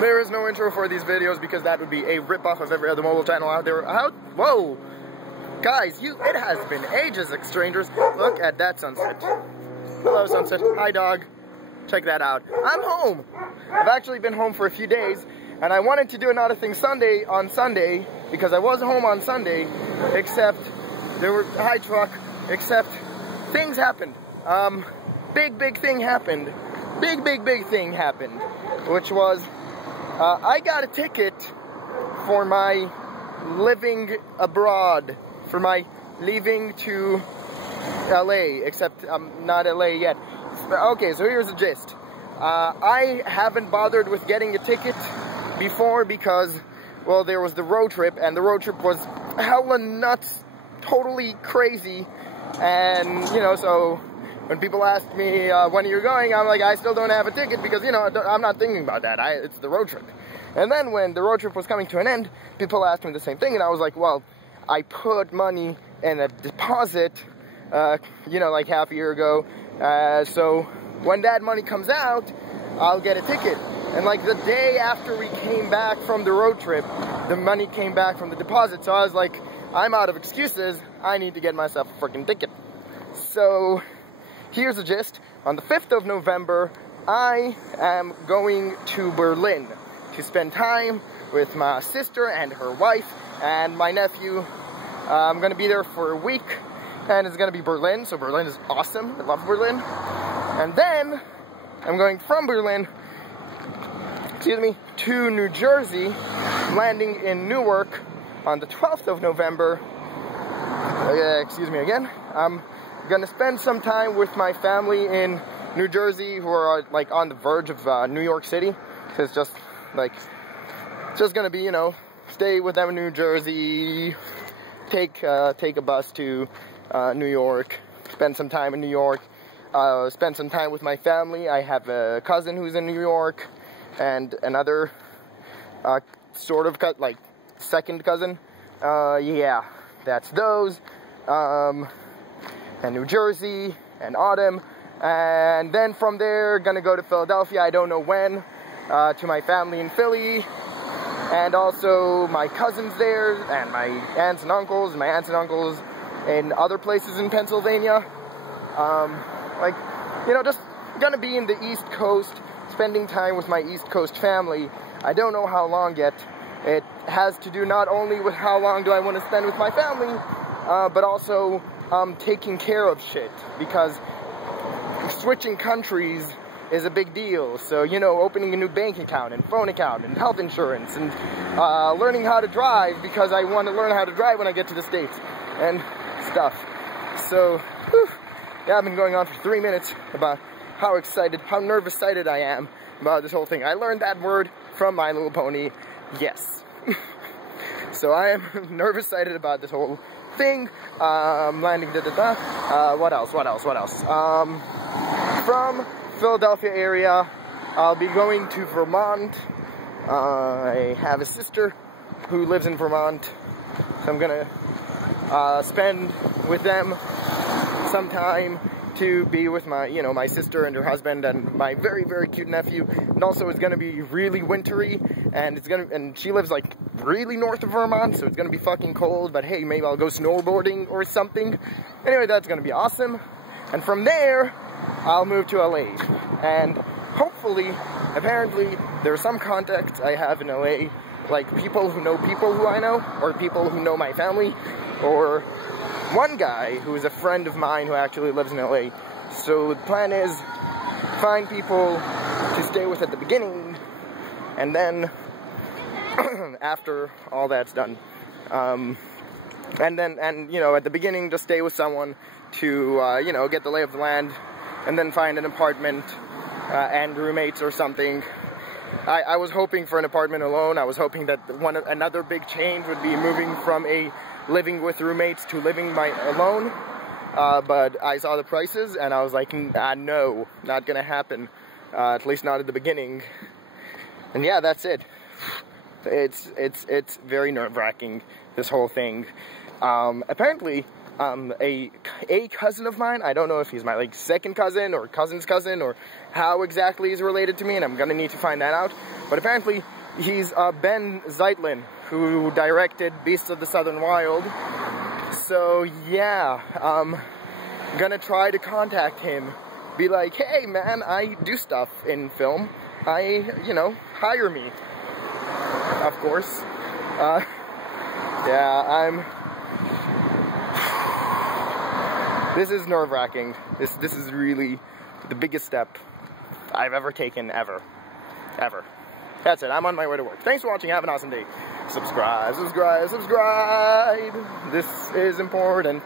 There is no intro for these videos because that would be a rip-off of every other mobile channel out there. Whoa! Guys, it has been ages, strangers. Look at that sunset. Hello, sunset. Hi, dog. Check that out. I'm home. I've actually been home for a few days, and I wanted to do another thing on Sunday, because I was home on Sunday, except except things happened. Big thing happened. Big thing happened, which was, I got a ticket for my living abroad, for my leaving to LA, except I'm not LA yet. Okay, so here's the gist. I haven't bothered with getting a ticket before because, well, there was the road trip, and the road trip was hella nuts, totally crazy, and, you know, so when people ask me, when are you going, I'm like, I still don't have a ticket because, you know, I'm not thinking about that. It's the road trip. And then when the road trip was coming to an end, people asked me the same thing, and I was like, well, I put money in a deposit, you know, like half a year ago, so when that money comes out, I'll get a ticket. And like the day after we came back from the road trip, the money came back from the deposit, so I was like, I'm out of excuses, I need to get myself a freaking ticket. So here's the gist. On the 5th of November, I am going to Berlin to spend time with my sister and her wife and my nephew. I'm going to be there for a week, and it's going to be Berlin, so Berlin is awesome. I love Berlin. And then I'm going from Berlin, to New Jersey, landing in Newark on the 12th of November. Excuse me again. I'm gonna spend some time with my family in New Jersey, who are like on the verge of New York City. So it's just gonna be, you know, stay with them in New Jersey, take a bus to New York, spend some time in New York, spend some time with my family. I have a cousin who's in New York, and another sort of second cousin. Yeah, that's those. And New Jersey, and Autumn, and then from there, gonna go to Philadelphia, I don't know when, to my family in Philly, and also my cousins there, and my aunts and uncles in other places in Pennsylvania. Like, you know, just gonna be in the East Coast, spending time with my East Coast family. I don't know how long yet. It has to do not only with how long do I want to spend with my family, but also taking care of shit, because switching countries is a big deal. So, you know, opening a new bank account and phone account and health insurance and learning how to drive, because I want to learn how to drive when I get to the States and stuff. So, whew, yeah, I've been going on for 3 minutes about how nervous-sighted I am about this whole thing. I learned that word from My Little Pony, yes. So I am nervous-sighted about this whole thing. Landing, what else? From Philadelphia area, I'll be going to Vermont. I have a sister who lives in Vermont, so I'm gonna spend with them some time to be with my sister and her husband and my very cute nephew. And also it's gonna be really wintry, and she lives like really north of Vermont, so it's gonna be fucking cold, but hey, maybe I'll go snowboarding or something. Anyway, that's gonna be awesome. And from there, I'll move to LA. And hopefully, apparently, there are some contacts I have in LA, like people who I know, or people who know my family, or one guy who is a friend of mine who actually lives in LA. So the plan is find people to stay with at the beginning, and then after all that's done, and you know, at the beginning just stay with someone to you know, get the lay of the land, and then find an apartment and roommates or something. I was hoping for an apartment alone. I was hoping that another big change would be moving from a living with roommates to living alone, but I saw the prices and I was like, no, not gonna happen, at least not at the beginning. And yeah, that's it. It's very nerve-wracking, this whole thing. Apparently, a cousin of mine, I don't know if he's my second cousin or cousin's cousin or how exactly he's related to me, and I'm gonna need to find that out. But apparently, he's Ben Zeitlin, who directed Beasts of the Southern Wild. So yeah, gonna try to contact him. Be like, hey man, I do stuff in film. You know, hire me. Of course. Yeah, this is nerve-wracking. This is really the biggest step I've ever taken, ever. That's it, I'm on my way to work. Thanks for watching, have an awesome day. Subscribe. This is important.